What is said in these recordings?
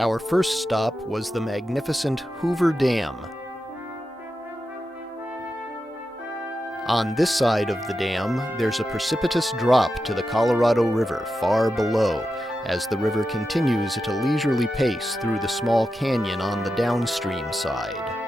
Our first stop was the magnificent Hoover Dam. On this side of the dam, there's a precipitous drop to the Colorado River far below, as the river continues at a leisurely pace through the small canyon on the downstream side.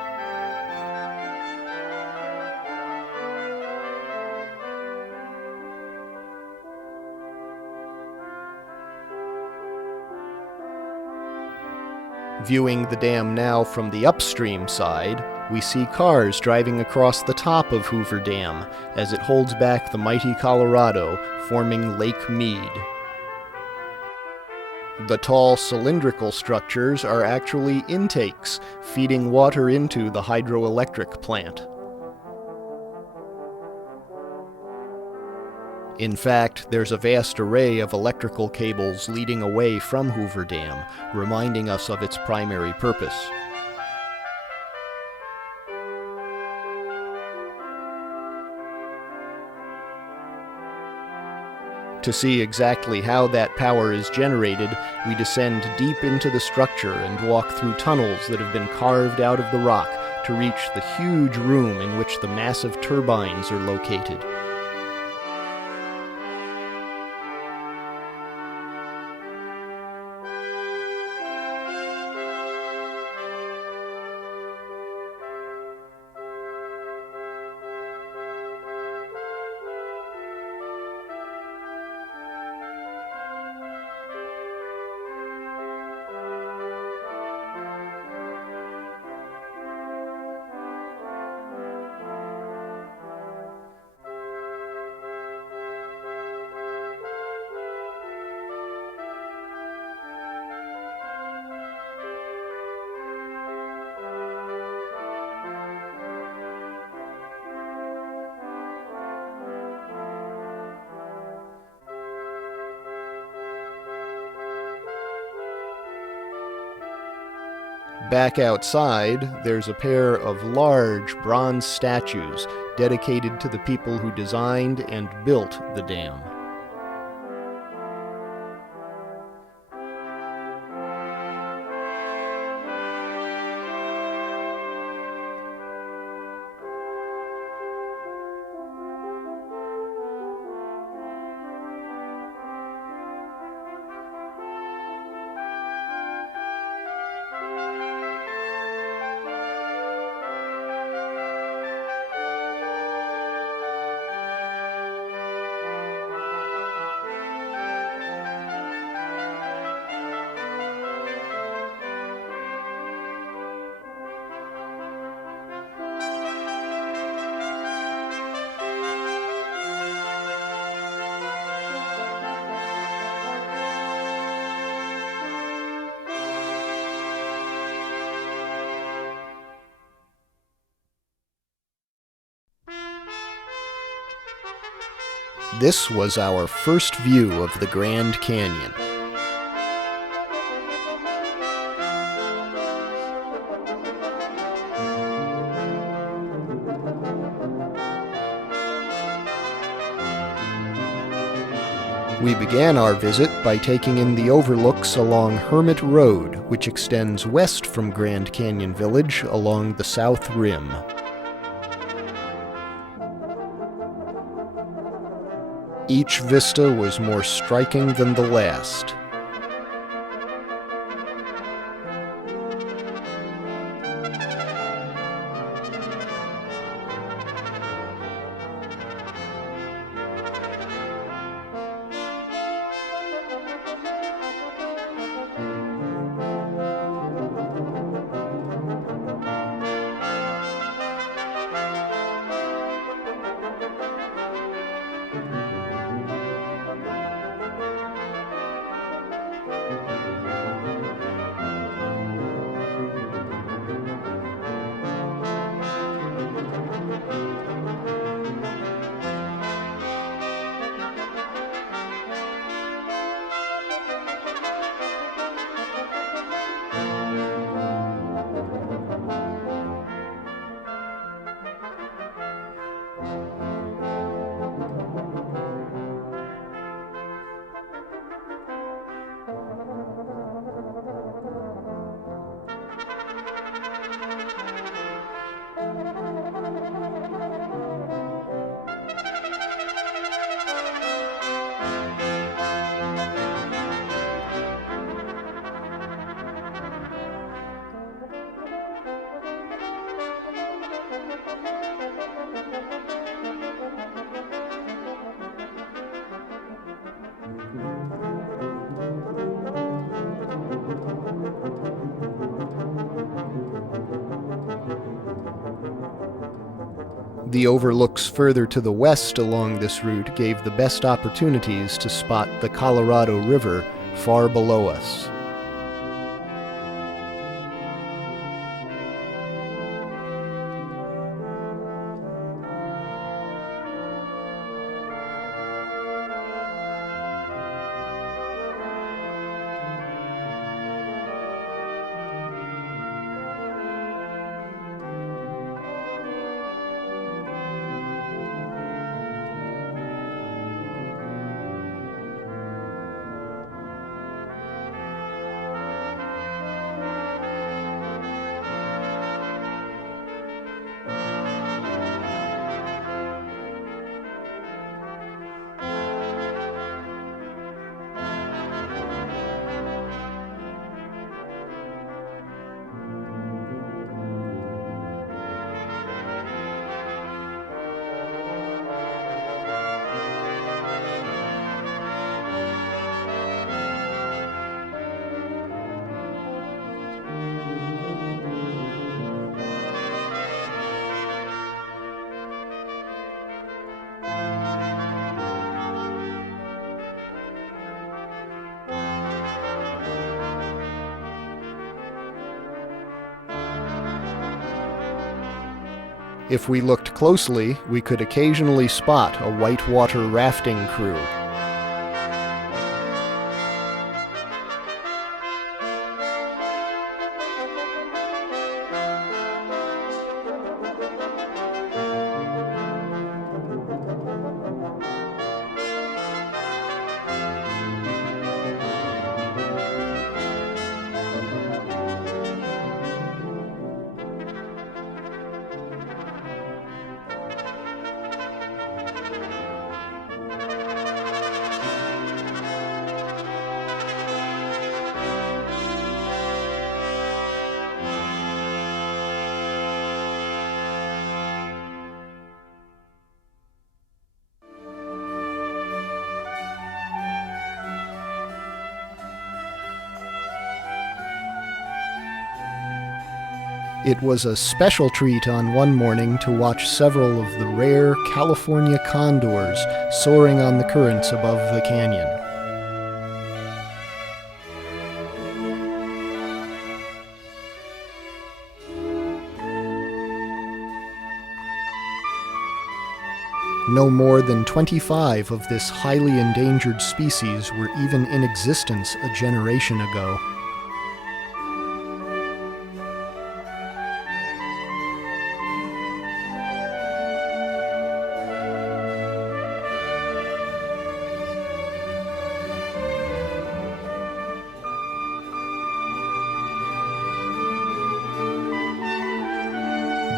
Viewing the dam now from the upstream side, we see cars driving across the top of Hoover Dam as it holds back the mighty Colorado, forming Lake Mead. The tall cylindrical structures are actually intakes, feeding water into the hydroelectric plant. In fact, there's a vast array of electrical cables leading away from Hoover Dam, reminding us of its primary purpose. To see exactly how that power is generated, we descend deep into the structure and walk through tunnels that have been carved out of the rock to reach the huge room in which the massive turbines are located. Back outside, there's a pair of large bronze statues dedicated to the people who designed and built the dam. This was our first view of the Grand Canyon. We began our visit by taking in the overlooks along Hermit Road, which extends west from Grand Canyon Village along the south rim. Each vista was more striking than the last. The overlooks further to the west along this route gave the best opportunities to spot the Colorado River far below us. If we looked closely, we could occasionally spot a whitewater rafting crew. It was a special treat on one morning to watch several of the rare California condors soaring on the currents above the canyon. No more than 25 of this highly endangered species were even in existence a generation ago.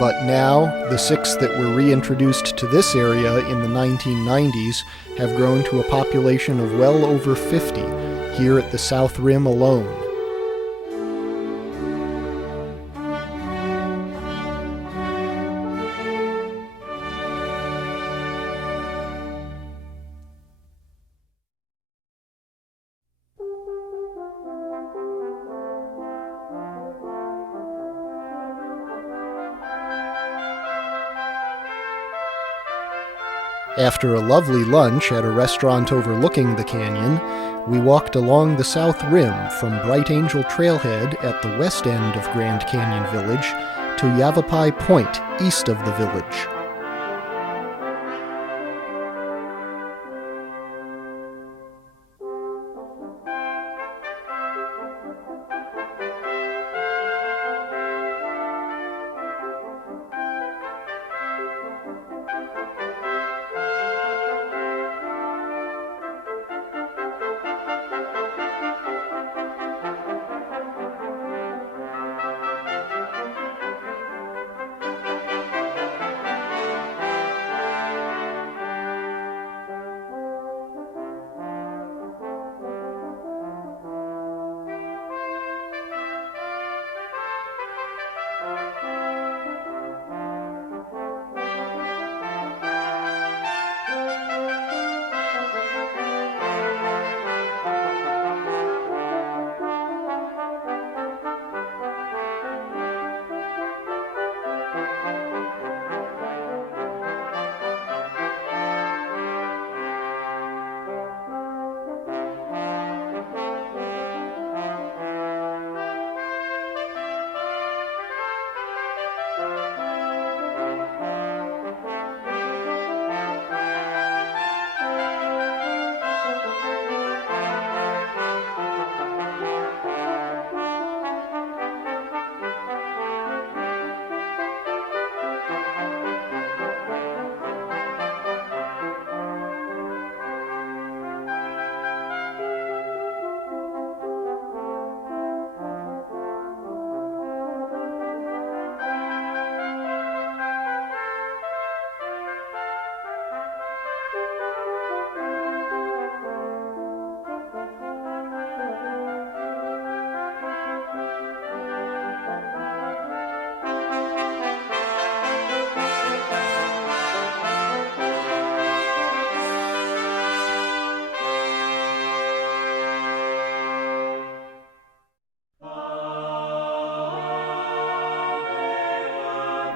But now, the 6 that were reintroduced to this area in the 1990s have grown to a population of well over 50 here at the South Rim alone. After a lovely lunch at a restaurant overlooking the canyon, we walked along the South Rim from Bright Angel Trailhead at the west end of Grand Canyon Village to Yavapai Point east of the village.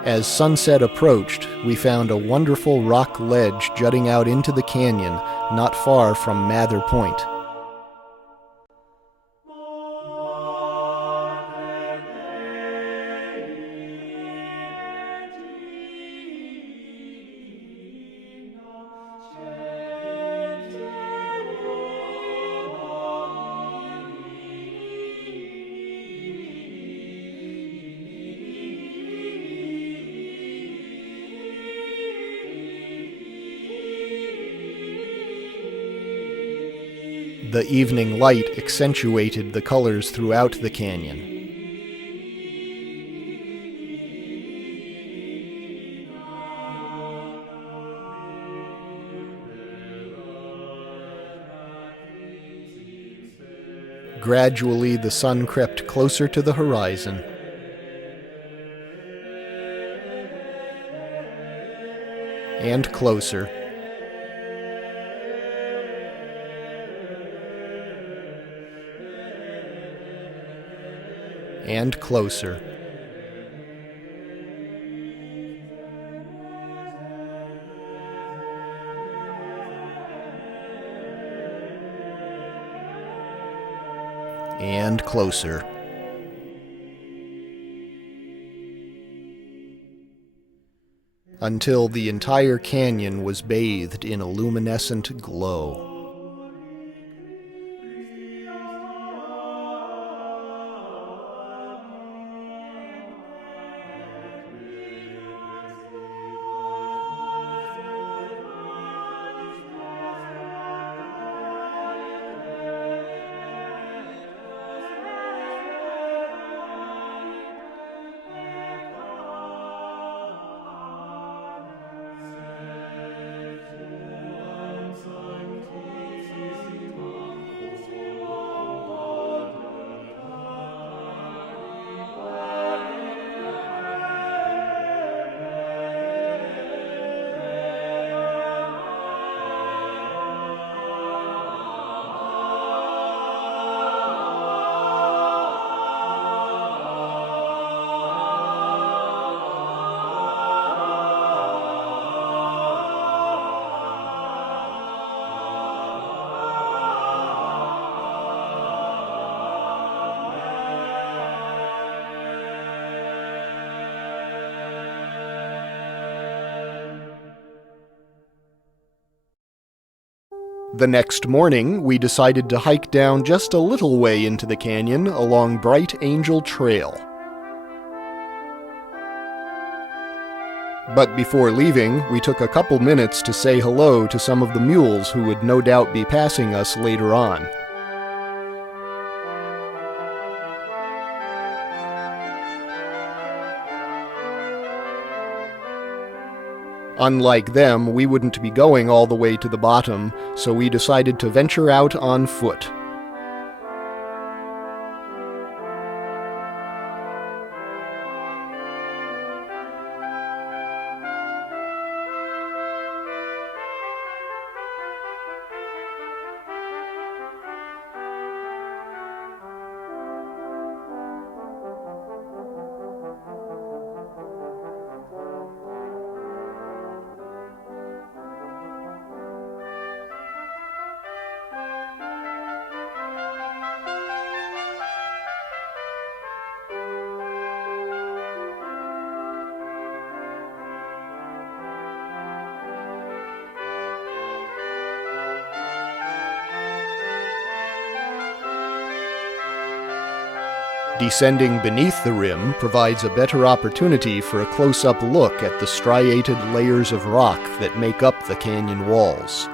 As sunset approached, we found a wonderful rock ledge jutting out into the canyon not far from Mather Point. The evening light accentuated the colors throughout the canyon. Gradually, the sun crept closer to the horizon. And closer. And closer. And closer. Until the entire canyon was bathed in a luminescent glow. The next morning, we decided to hike down just a little way into the canyon along Bright Angel Trail. But before leaving, we took a couple minutes to say hello to some of the mules who would no doubt be passing us later on. Unlike them, we wouldn't be going all the way to the bottom, so we decided to venture out on foot. Descending beneath the rim provides a better opportunity for a close-up look at the striated layers of rock that make up the canyon walls.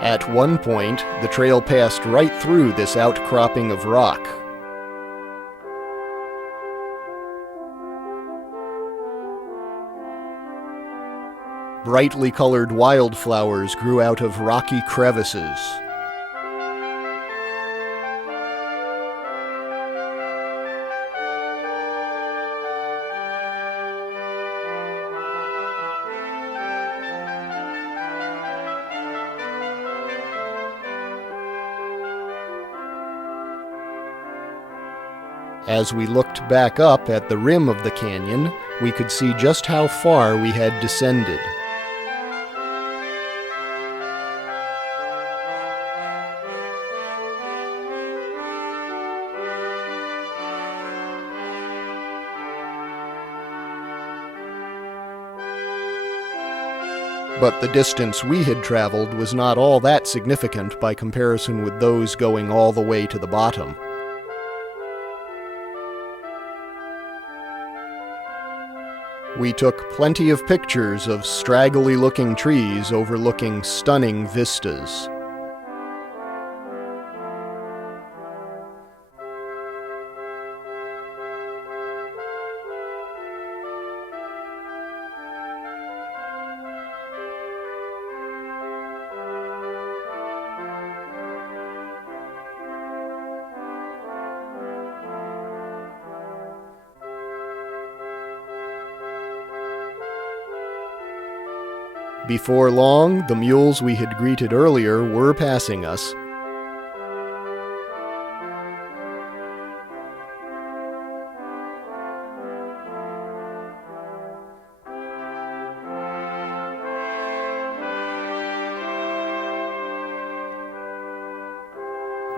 At one point, the trail passed right through this outcropping of rock. Brightly colored wildflowers grew out of rocky crevices. As we looked back up at the rim of the canyon, we could see just how far we had descended. But the distance we had traveled was not all that significant by comparison with those going all the way to the bottom. We took plenty of pictures of straggly-looking trees overlooking stunning vistas. Before long, the mules we had greeted earlier were passing us.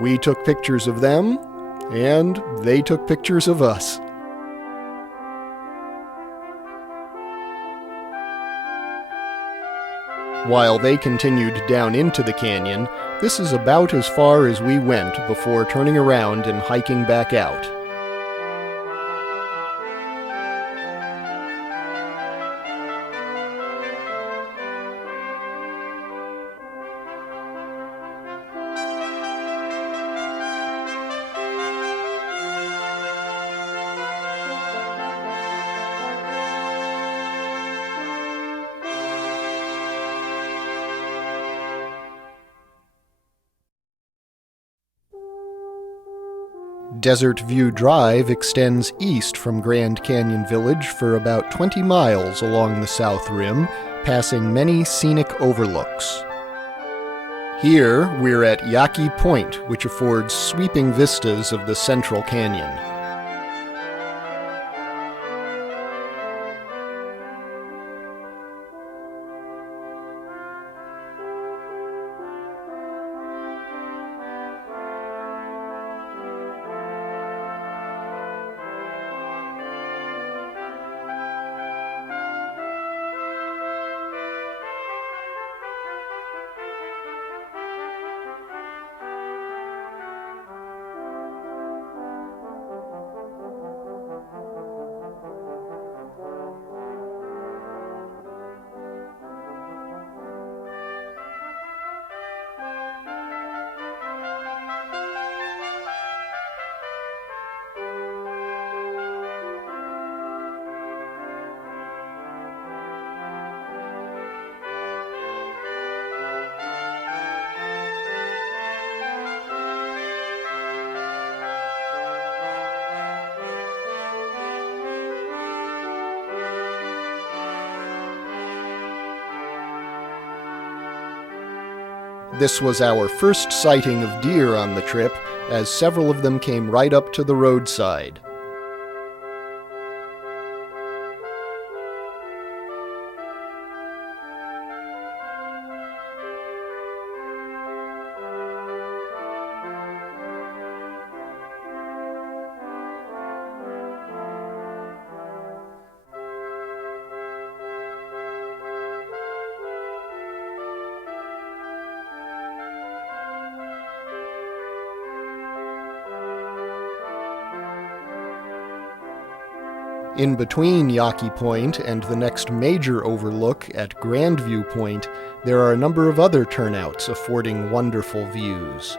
We took pictures of them, and they took pictures of us. While they continued down into the canyon, this is about as far as we went before turning around and hiking back out. Desert View Drive extends east from Grand Canyon Village for about 20 miles along the south rim, passing many scenic overlooks. Here, we're at Yaqui Point, which affords sweeping vistas of the Central Canyon. This was our first sighting of deer on the trip, as several of them came right up to the roadside. In between Yaqui Point and the next major overlook at Grandview Point, there are a number of other turnouts affording wonderful views.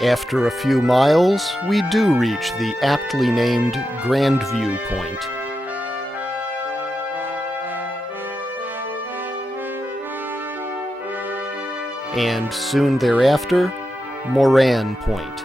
After a few miles, we do reach the aptly named Grandview Point. And soon thereafter, Moran Point.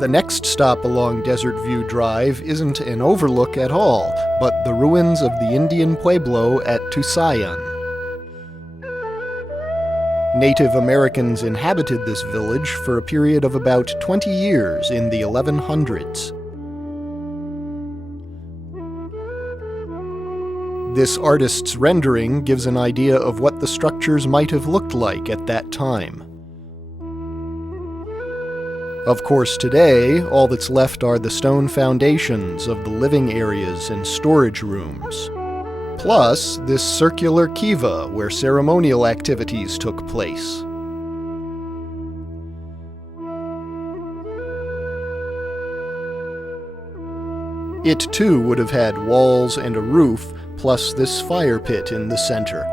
The next stop along Desert View Drive isn't an overlook at all, but the ruins of the Indian pueblo at Tusayan. Native Americans inhabited this village for a period of about 20 years in the 1100s. This artist's rendering gives an idea of what the structures might have looked like at that time. Of course, today, all that's left are the stone foundations of the living areas and storage rooms. Plus, this circular kiva where ceremonial activities took place. It too would have had walls and a roof, plus this fire pit in the center.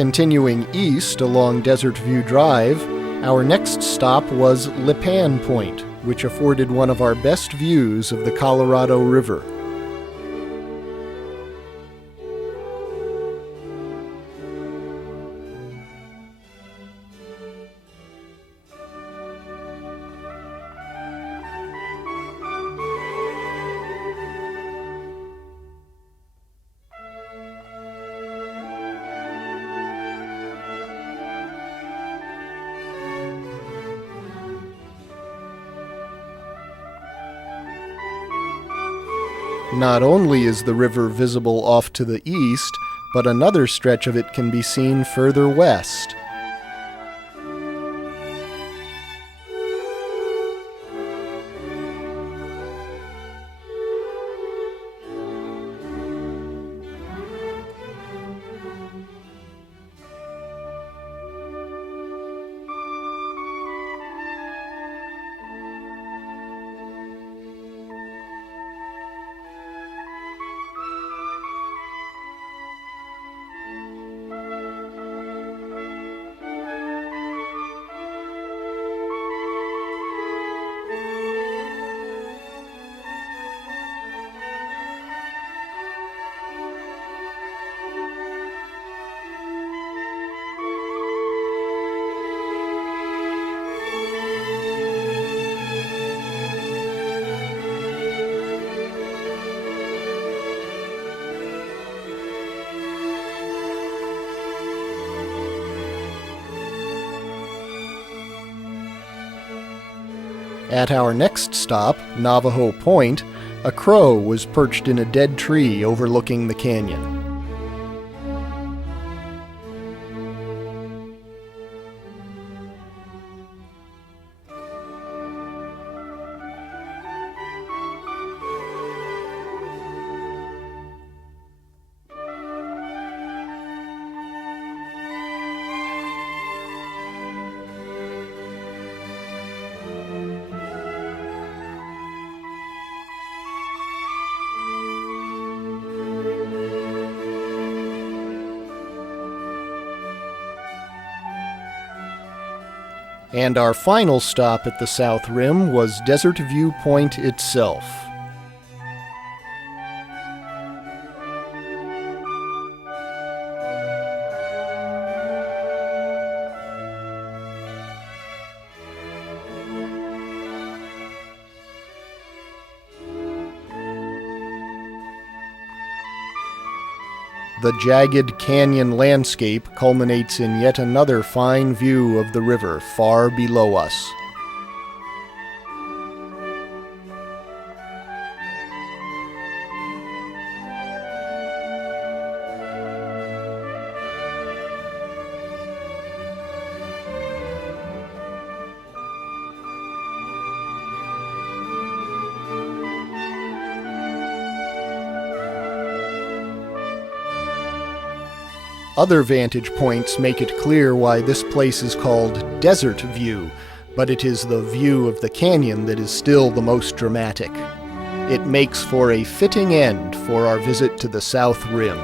Continuing east along Desert View Drive, our next stop was Lipan Point, which afforded one of our best views of the Colorado River. Not only is the river visible off to the east, but another stretch of it can be seen further west. At our next stop, Navajo Point, a crow was perched in a dead tree overlooking the canyon. And our final stop at the South Rim was Desert View Point itself. The jagged canyon landscape culminates in yet another fine view of the river far below us. Other vantage points make it clear why this place is called Desert View, but it is the view of the canyon that is still the most dramatic. It makes for a fitting end for our visit to the South Rim.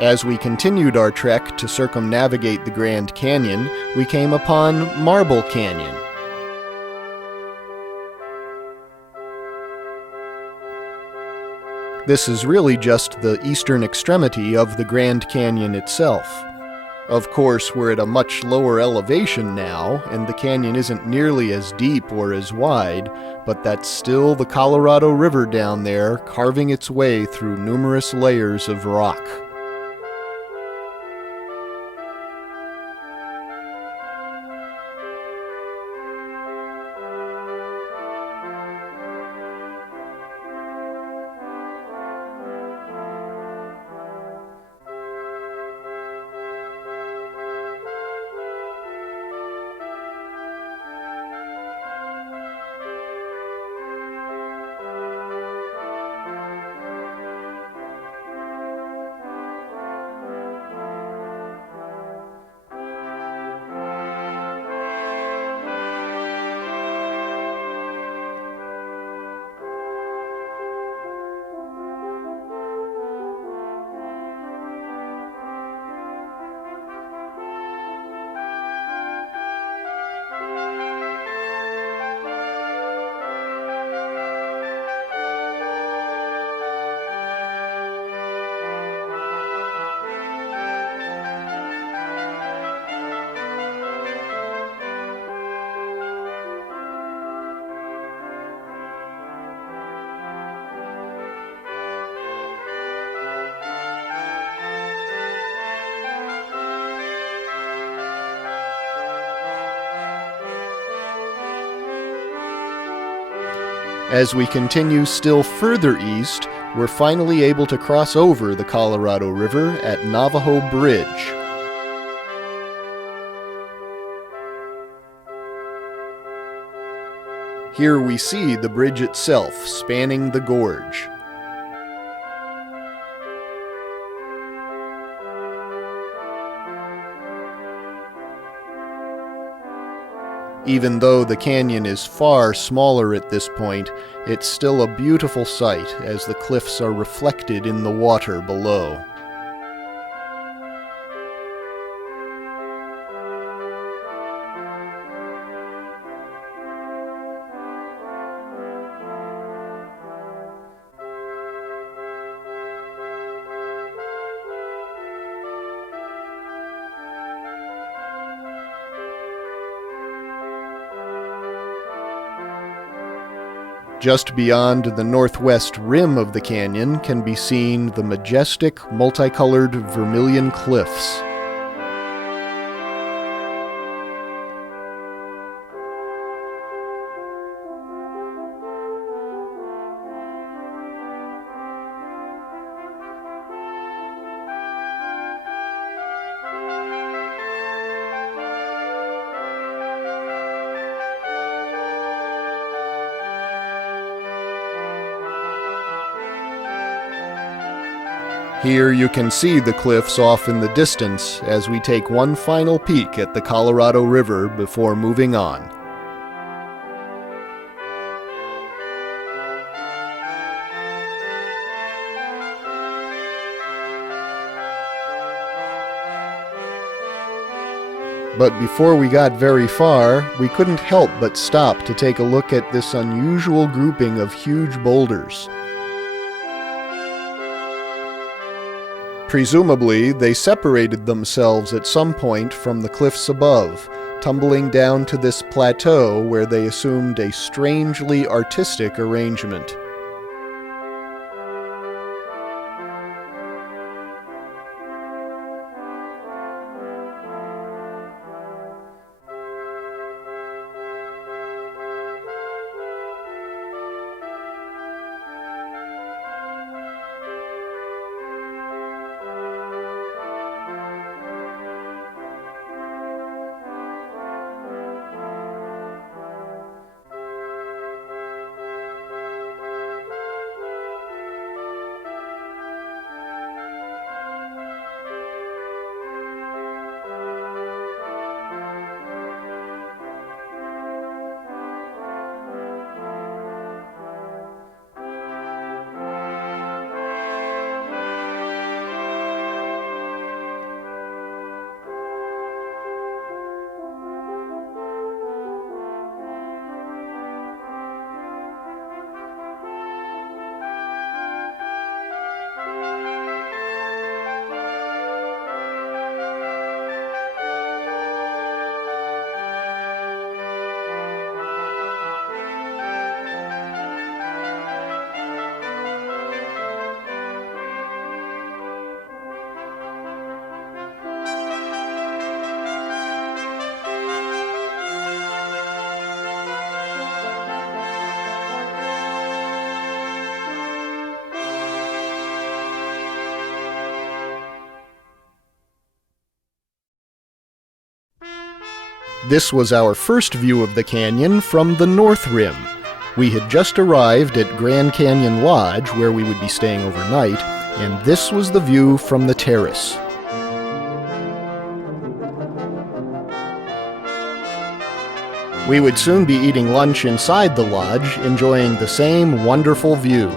As we continued our trek to circumnavigate the Grand Canyon, we came upon Marble Canyon. This is really just the eastern extremity of the Grand Canyon itself. Of course, we're at a much lower elevation now, and the canyon isn't nearly as deep or as wide, but that's still the Colorado River down there, carving its way through numerous layers of rock. As we continue still further east, we're finally able to cross over the Colorado River at Navajo Bridge. Here we see the bridge itself spanning the gorge. Even though the canyon is far smaller at this point, it's still a beautiful sight as the cliffs are reflected in the water below. Just beyond the northwest rim of the canyon can be seen the majestic, multicolored Vermilion Cliffs. Here you can see the cliffs off in the distance as we take one final peek at the Colorado River before moving on. But before we got very far, we couldn't help but stop to take a look at this unusual grouping of huge boulders. Presumably, they separated themselves at some point from the cliffs above, tumbling down to this plateau where they assumed a strangely artistic arrangement. This was our first view of the canyon from the North Rim. We had just arrived at Grand Canyon Lodge, where we would be staying overnight, and this was the view from the terrace. We would soon be eating lunch inside the lodge, enjoying the same wonderful view.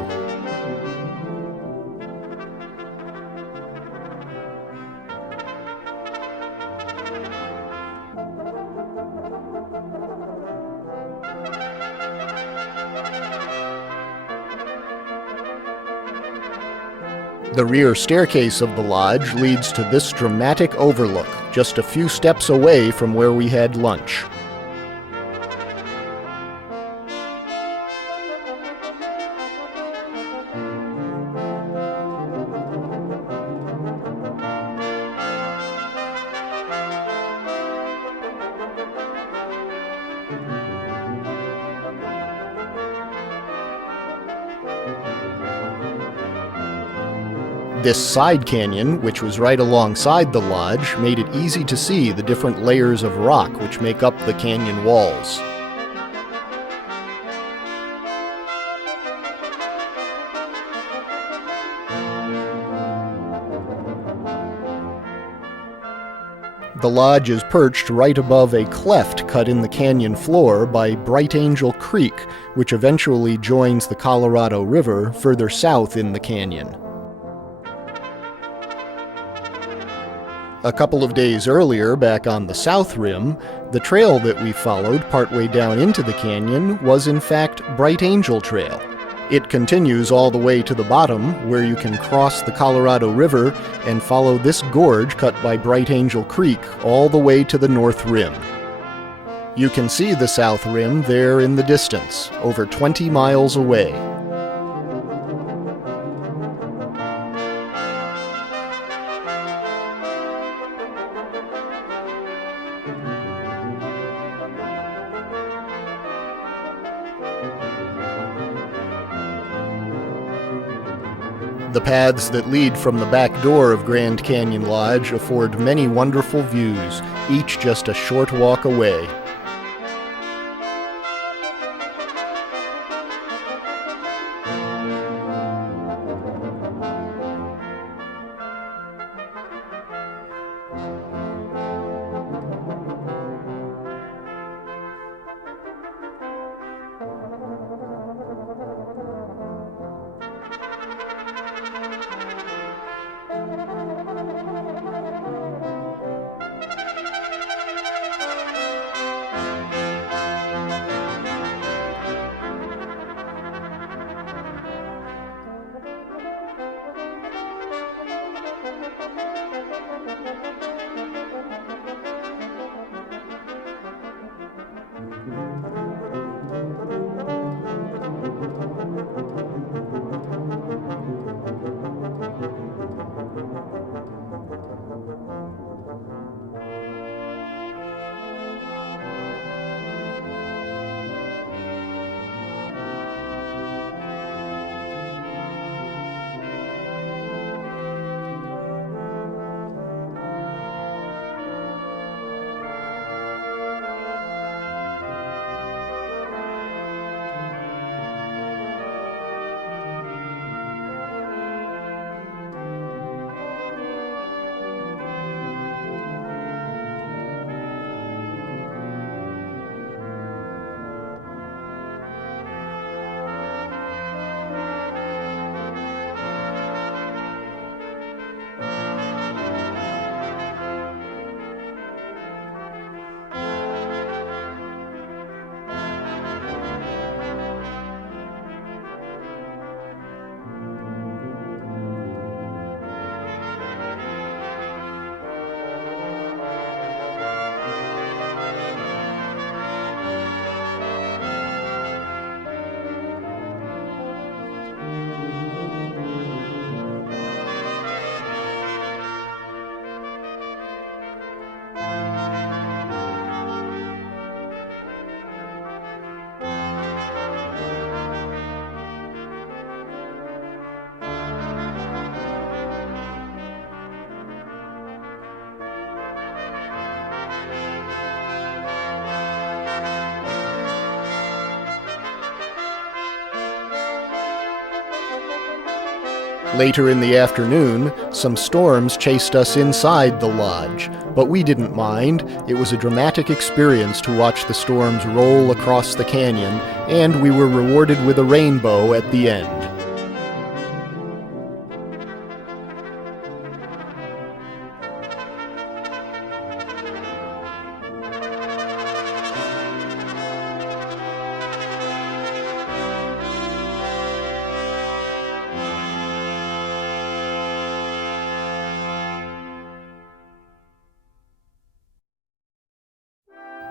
The rear staircase of the lodge leads to this dramatic overlook, just a few steps away from where we had lunch. This side canyon, which was right alongside the lodge, made it easy to see the different layers of rock which make up the canyon walls. The lodge is perched right above a cleft cut in the canyon floor by Bright Angel Creek, which eventually joins the Colorado River further south in the canyon. A couple of days earlier, back on the South Rim, the trail that we followed partway down into the canyon was in fact Bright Angel Trail. It continues all the way to the bottom, where you can cross the Colorado River and follow this gorge cut by Bright Angel Creek all the way to the North Rim. You can see the South Rim there in the distance, over 20 miles away. The paths that lead from the back door of Grand Canyon Lodge afford many wonderful views, each just a short walk away. Later in the afternoon, some storms chased us inside the lodge, but we didn't mind. It was a dramatic experience to watch the storms roll across the canyon, and we were rewarded with a rainbow at the end.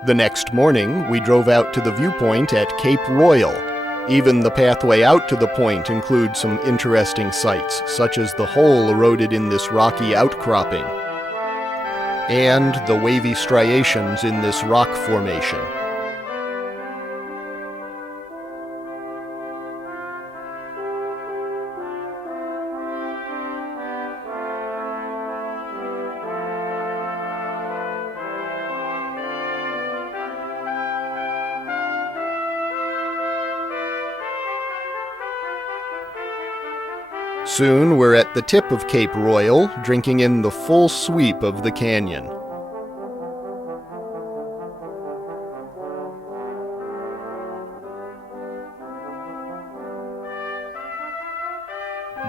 The next morning, we drove out to the viewpoint at Cape Royal. Even the pathway out to the point includes some interesting sights, such as the hole eroded in this rocky outcropping, and the wavy striations in this rock formation. Soon we're at the tip of Cape Royal, drinking in the full sweep of the canyon.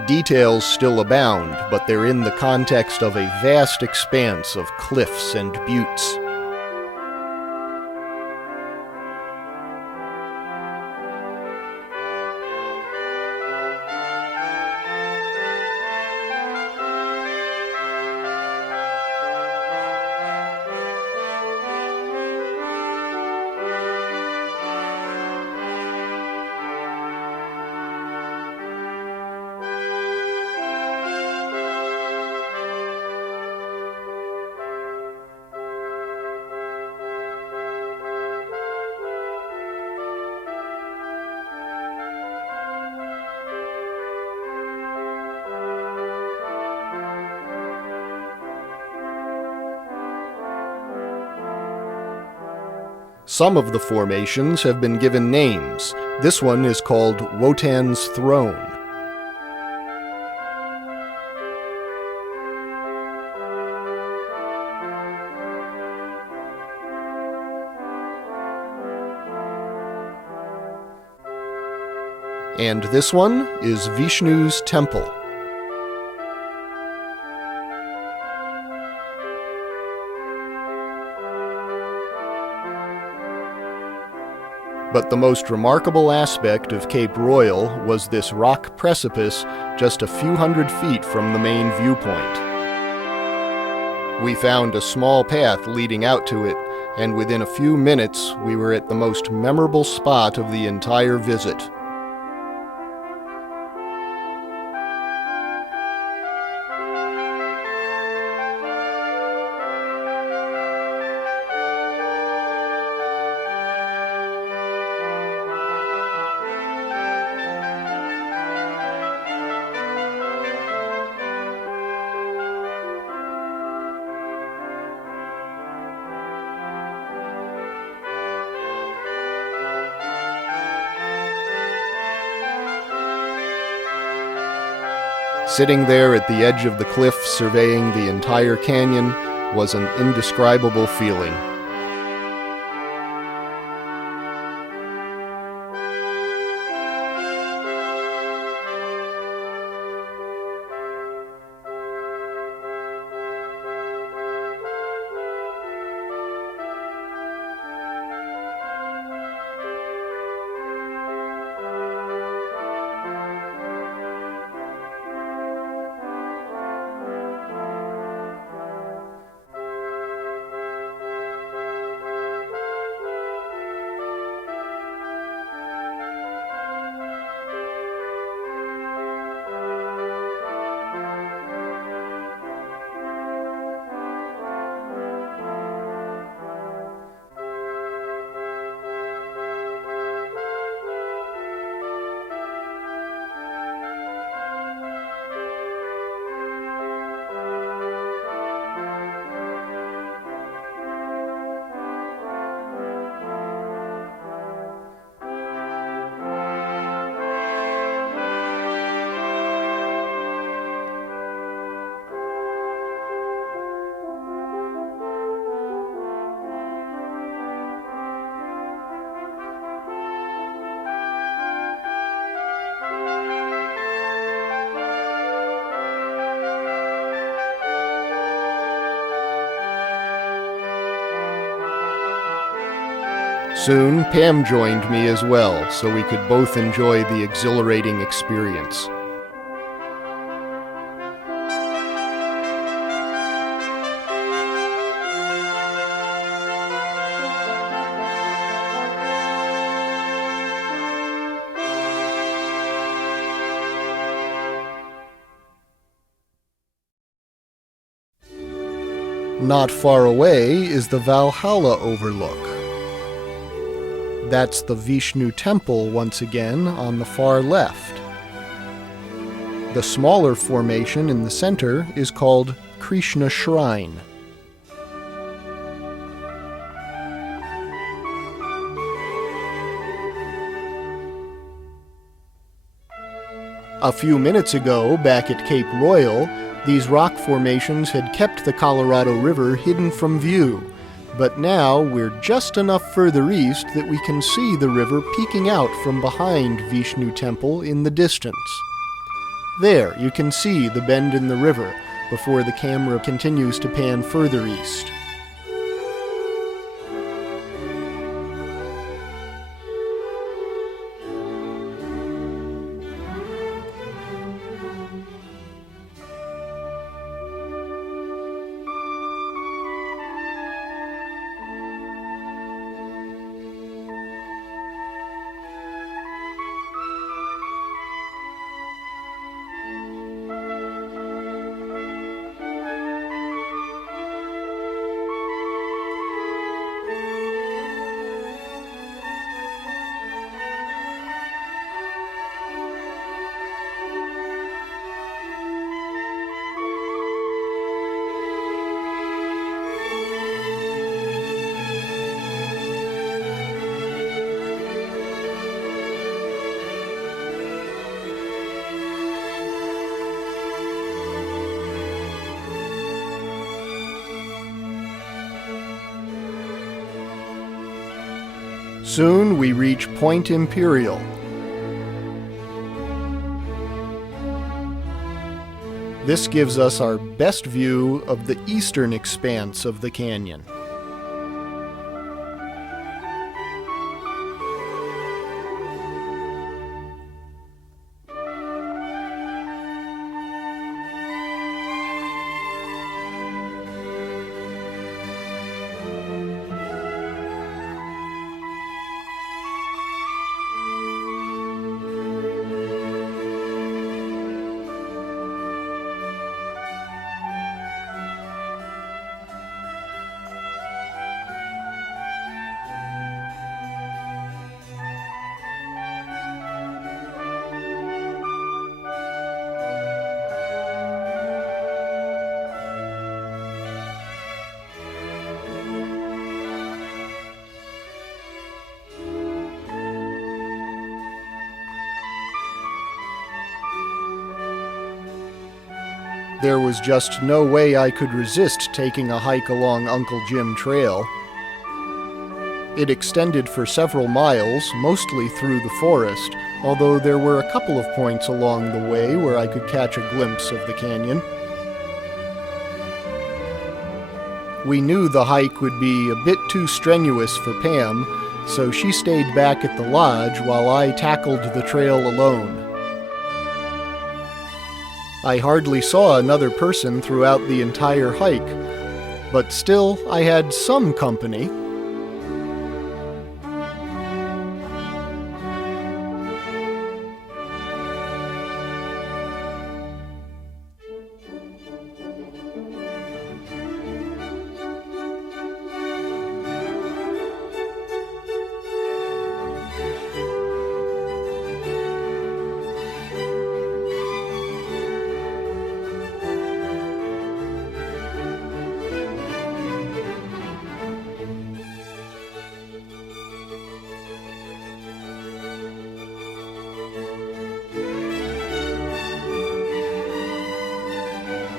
Details still abound, but they're in the context of a vast expanse of cliffs and buttes. Some of the formations have been given names. This one is called Wotan's Throne. And this one is Vishnu's Temple. But the most remarkable aspect of Cape Royal was this rock precipice just a few hundred feet from the main viewpoint. We found a small path leading out to it, and within a few minutes we were at the most memorable spot of the entire visit. Sitting there at the edge of the cliff surveying the entire canyon was an indescribable feeling. Soon, Pam joined me as well, so we could both enjoy the exhilarating experience. Not far away is the Valhalla overlook. That's the Vishnu temple once again on the far left. The smaller formation in the center is called Krishna Shrine. A few minutes ago, back at Cape Royal, these rock formations had kept the Colorado River hidden from view, but now we're just enough further east that we can see the river peeking out from behind Vishnu Temple in the distance. There, you can see the bend in the river before the camera continues to pan further east. Soon we reach Point Imperial. This gives us our best view of the eastern expanse of the canyon. There was just no way I could resist taking a hike along Uncle Jim Trail. It extended for several miles, mostly through the forest, although there were a couple of points along the way where I could catch a glimpse of the canyon. We knew the hike would be a bit too strenuous for Pam, so she stayed back at the lodge while I tackled the trail alone. I hardly saw another person throughout the entire hike, but still I had some company.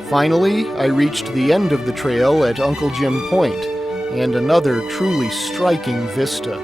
Finally, I reached the end of the trail at Uncle Jim Point, and another truly striking vista.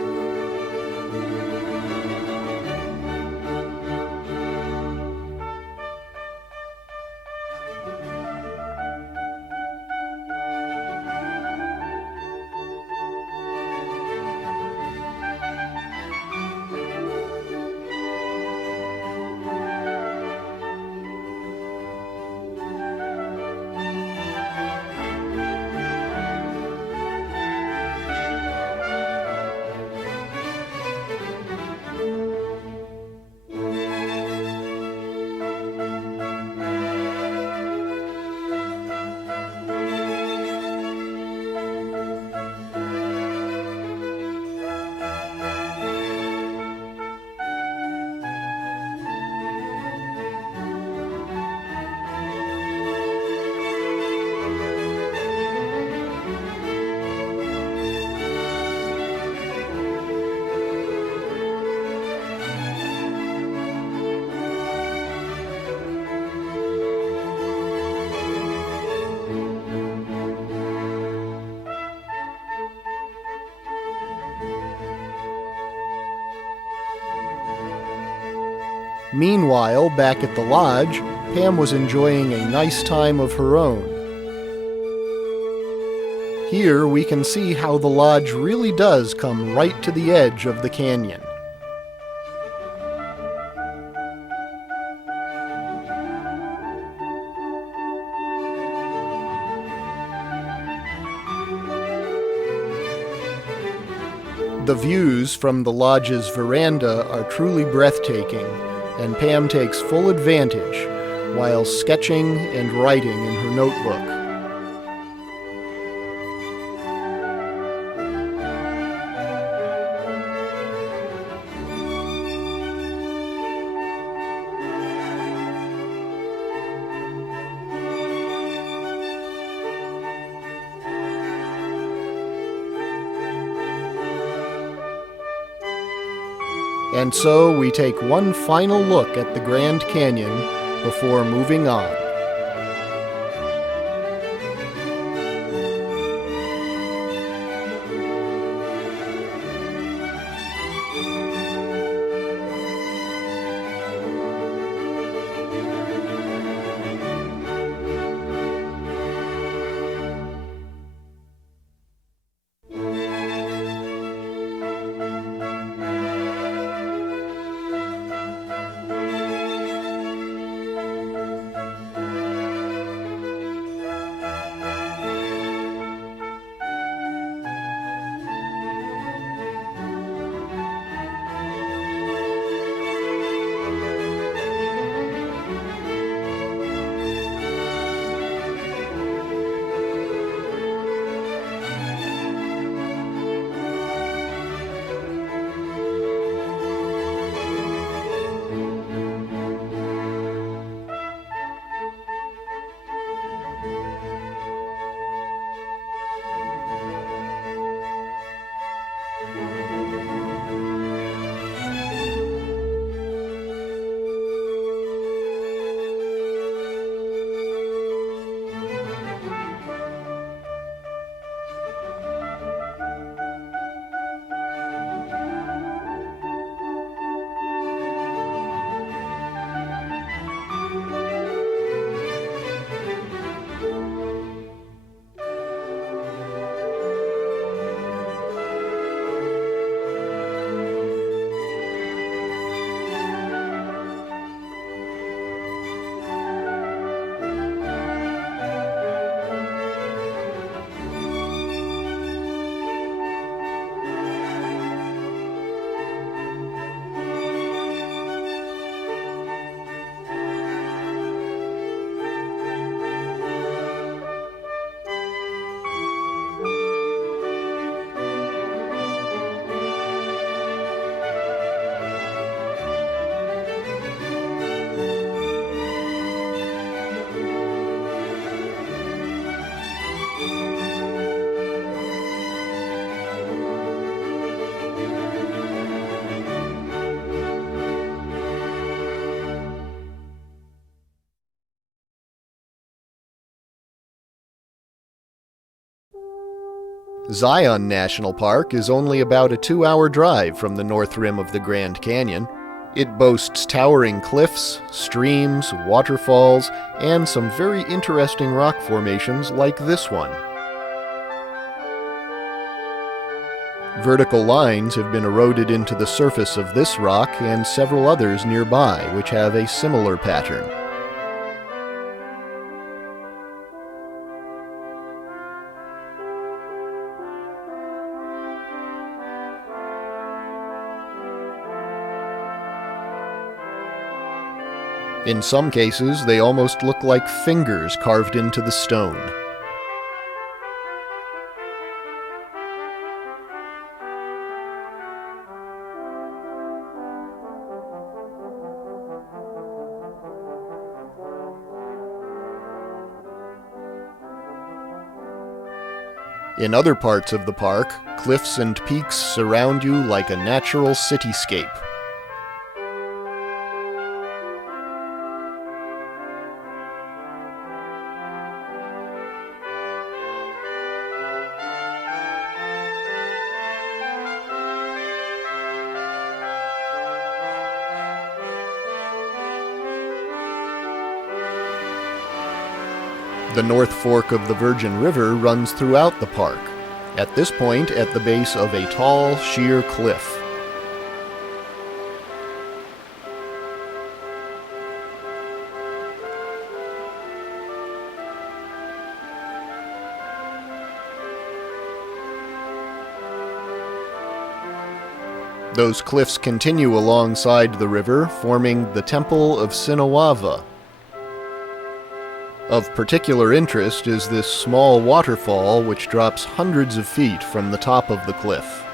Meanwhile, back at the lodge, Pam was enjoying a nice time of her own. Here we can see how the lodge really does come right to the edge of the canyon. The views from the lodge's veranda are truly breathtaking, and Pam takes full advantage while sketching and writing in her notebook. And so we take one final look at the Grand Canyon before moving on. Zion National Park is only about a 2-hour drive from the north rim of the Grand Canyon. It boasts towering cliffs, streams, waterfalls, and some very interesting rock formations like this one. Vertical lines have been eroded into the surface of this rock and several others nearby which have a similar pattern. In some cases, they almost look like fingers carved into the stone. In other parts of the park, cliffs and peaks surround you like a natural cityscape. The North Fork of the Virgin River runs throughout the park, at this point at the base of a tall, sheer cliff. Those cliffs continue alongside the river, forming the Temple of Sinawava. Of particular interest is this small waterfall which drops hundreds of feet from the top of the cliff.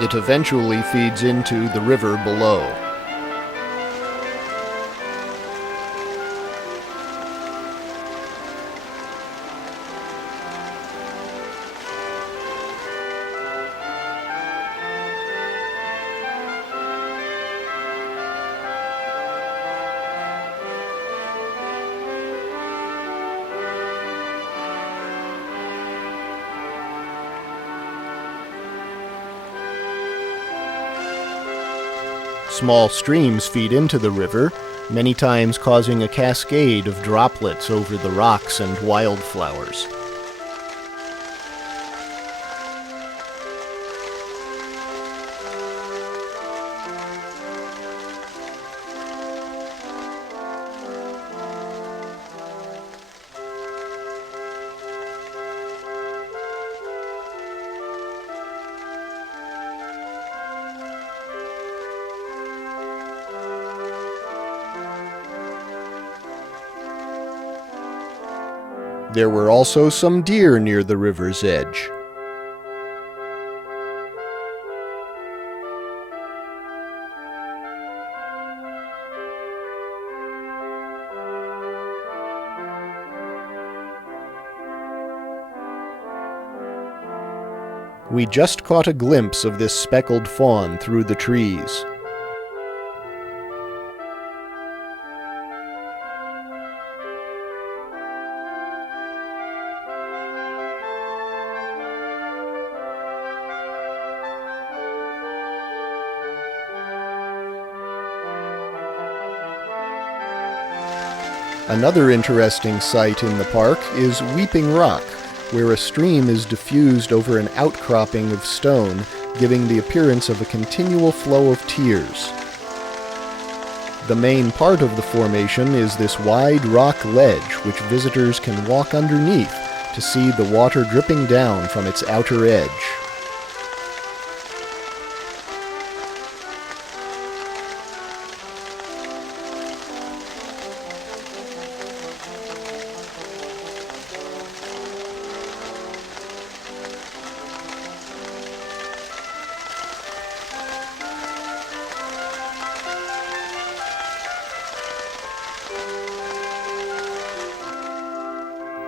It eventually feeds into the river below. Small streams feed into the river, many times causing a cascade of droplets over the rocks and wildflowers. There were also some deer near the river's edge. We just caught a glimpse of this speckled fawn through the trees. Another interesting sight in the park is Weeping Rock, where a stream is diffused over an outcropping of stone, giving the appearance of a continual flow of tears. The main part of the formation is this wide rock ledge, which visitors can walk underneath to see the water dripping down from its outer edge.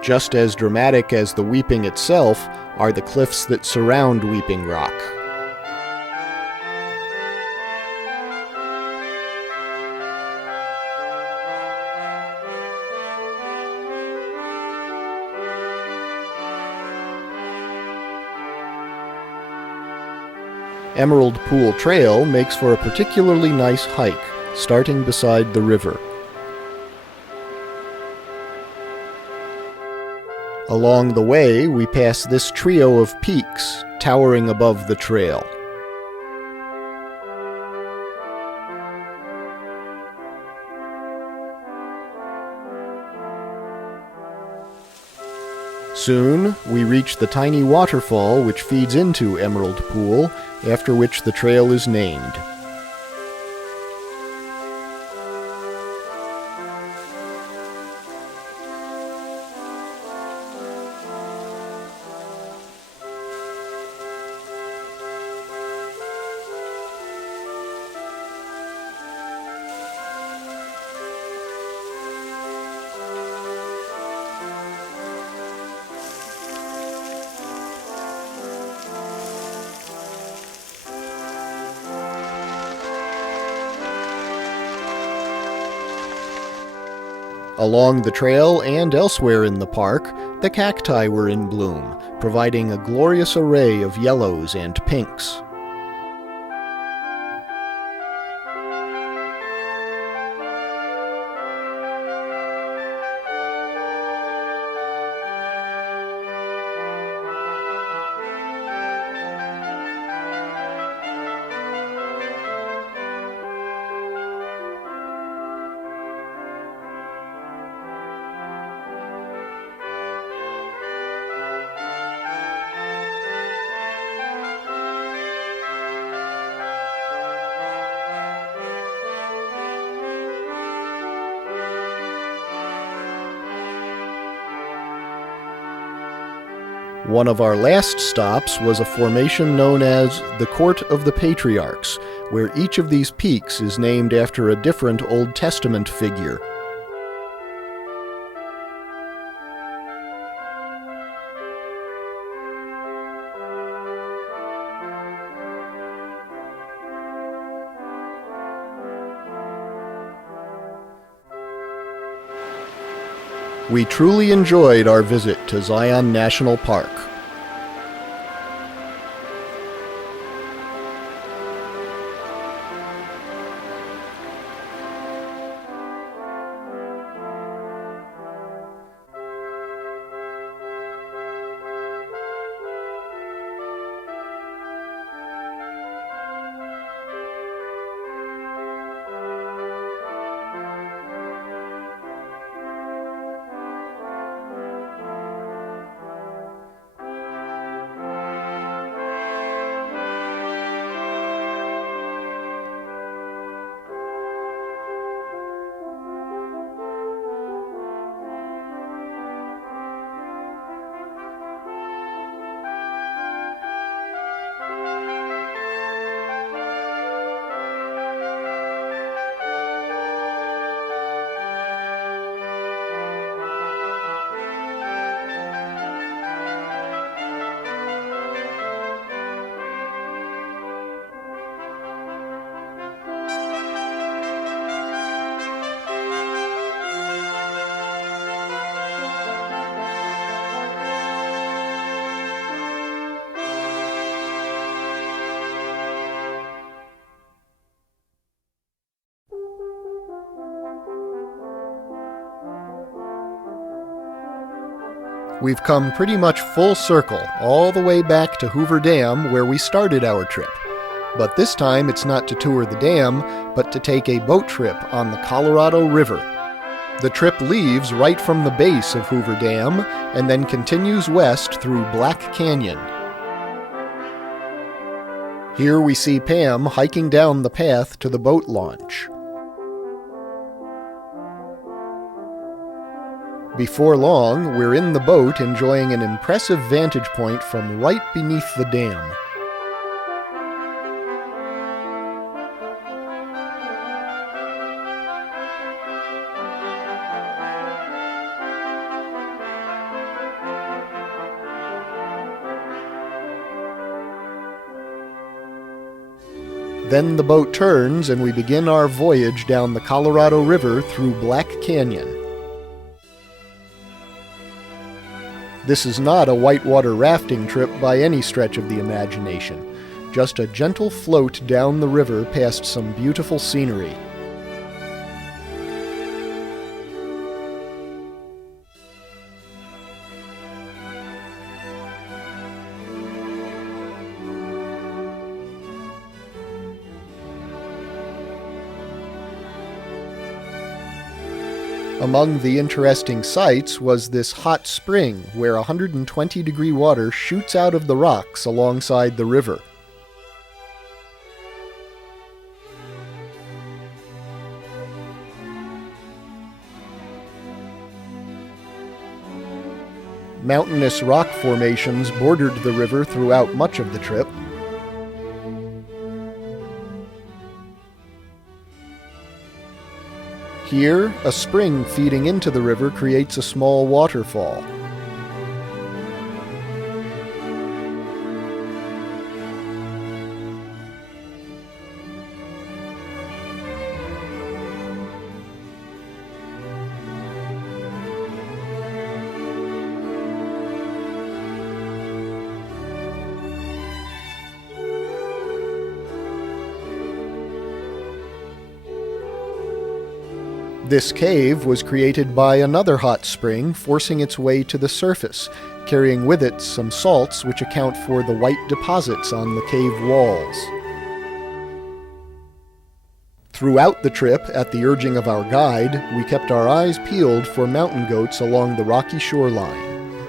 Just as dramatic as the weeping itself are the cliffs that surround Weeping Rock. Emerald Pool Trail makes for a particularly nice hike, starting beside the river. Along the way, we pass this trio of peaks, towering above the trail. Soon, we reach the tiny waterfall which feeds into Emerald Pool, after which the trail is named. Along the trail and elsewhere in the park, the cacti were in bloom, providing a glorious array of yellows and pinks. One of our last stops was a formation known as the Court of the Patriarchs, where each of these peaks is named after a different Old Testament figure. We truly enjoyed our visit to Zion National Park. We've come pretty much full circle, all the way back to Hoover Dam, where we started our trip. But this time it's not to tour the dam, but to take a boat trip on the Colorado River. The trip leaves right from the base of Hoover Dam, and then continues west through Black Canyon. Here we see Pam hiking down the path to the boat launch. Before long, we're in the boat enjoying an impressive vantage point from right beneath the dam. Then the boat turns and we begin our voyage down the Colorado River through Black Canyon. This is not a whitewater rafting trip by any stretch of the imagination, just a gentle float down the river past some beautiful scenery. Among the interesting sights was this hot spring where 120-degree water shoots out of the rocks alongside the river. Mountainous rock formations bordered the river throughout much of the trip. Here, a spring feeding into the river creates a small waterfall. This cave was created by another hot spring forcing its way to the surface, carrying with it some salts which account for the white deposits on the cave walls. Throughout the trip, at the urging of our guide, we kept our eyes peeled for mountain goats along the rocky shoreline.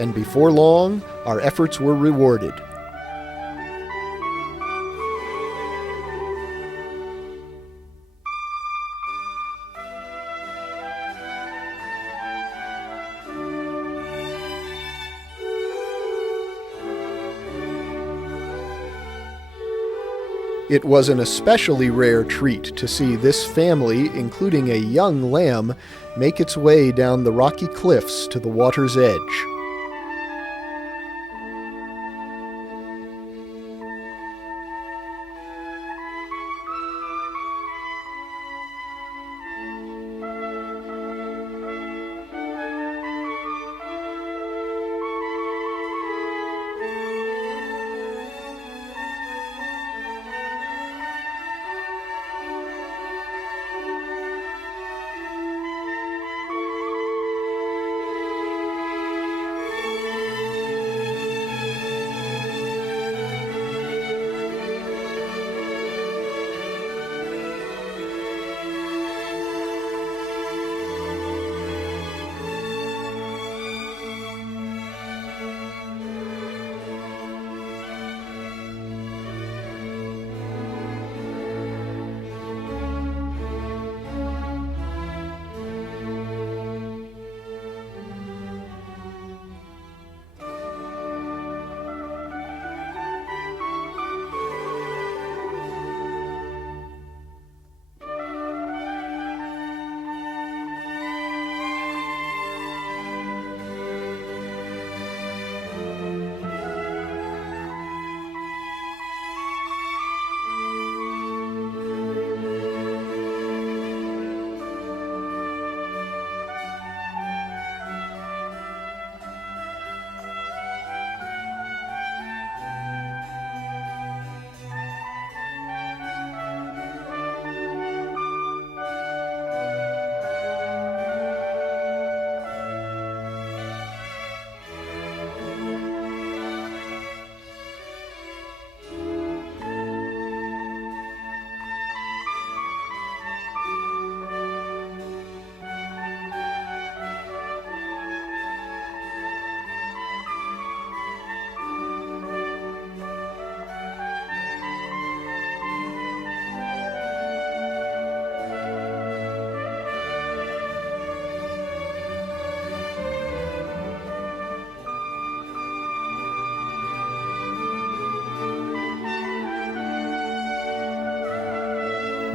And before long, our efforts were rewarded. It was an especially rare treat to see this family, including a young lamb, make its way down the rocky cliffs to the water's edge.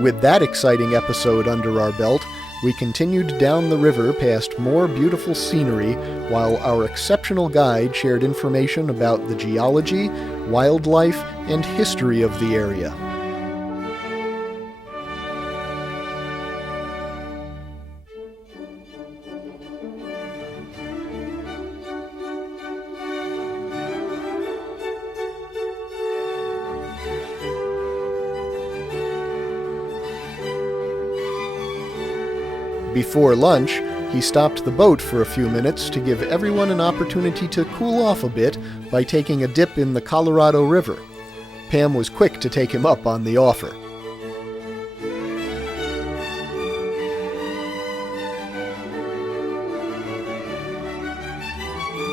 With that exciting episode under our belt, we continued down the river past more beautiful scenery while our exceptional guide shared information about the geology, wildlife, and history of the area. Before lunch, he stopped the boat for a few minutes to give everyone an opportunity to cool off a bit by taking a dip in the Colorado River. Pam was quick to take him up on the offer.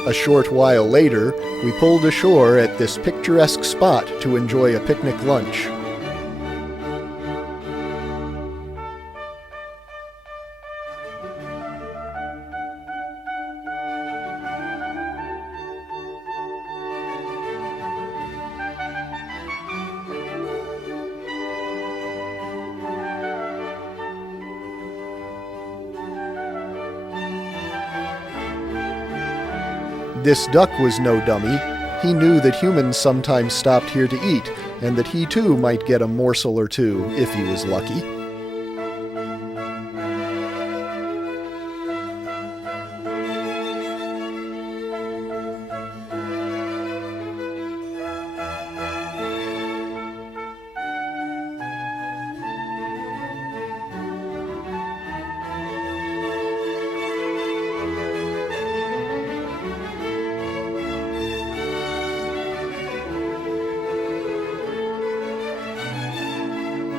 A short while later, we pulled ashore at this picturesque spot to enjoy a picnic lunch. This duck was no dummy. He knew that humans sometimes stopped here to eat, and that he too might get a morsel or two if he was lucky.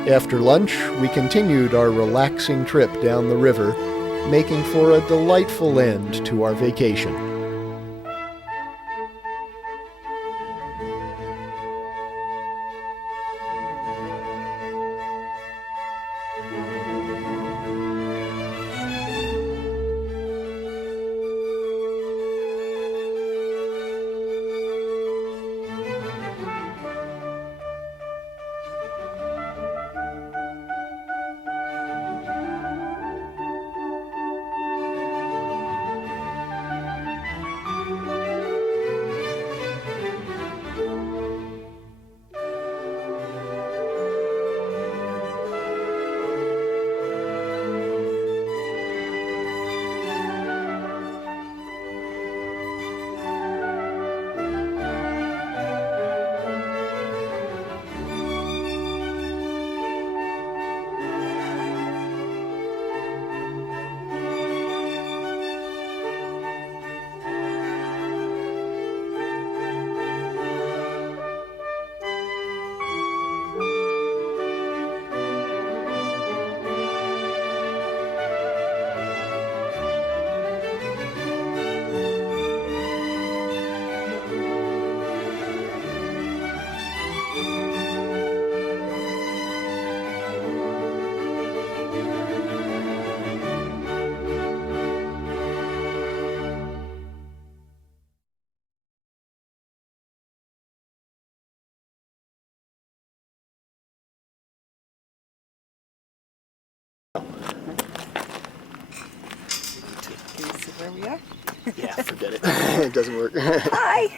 After lunch, we continued our relaxing trip down the river, making for a delightful end to our vacation. Can you see where we are? Yeah, forget it. It doesn't work. Hi!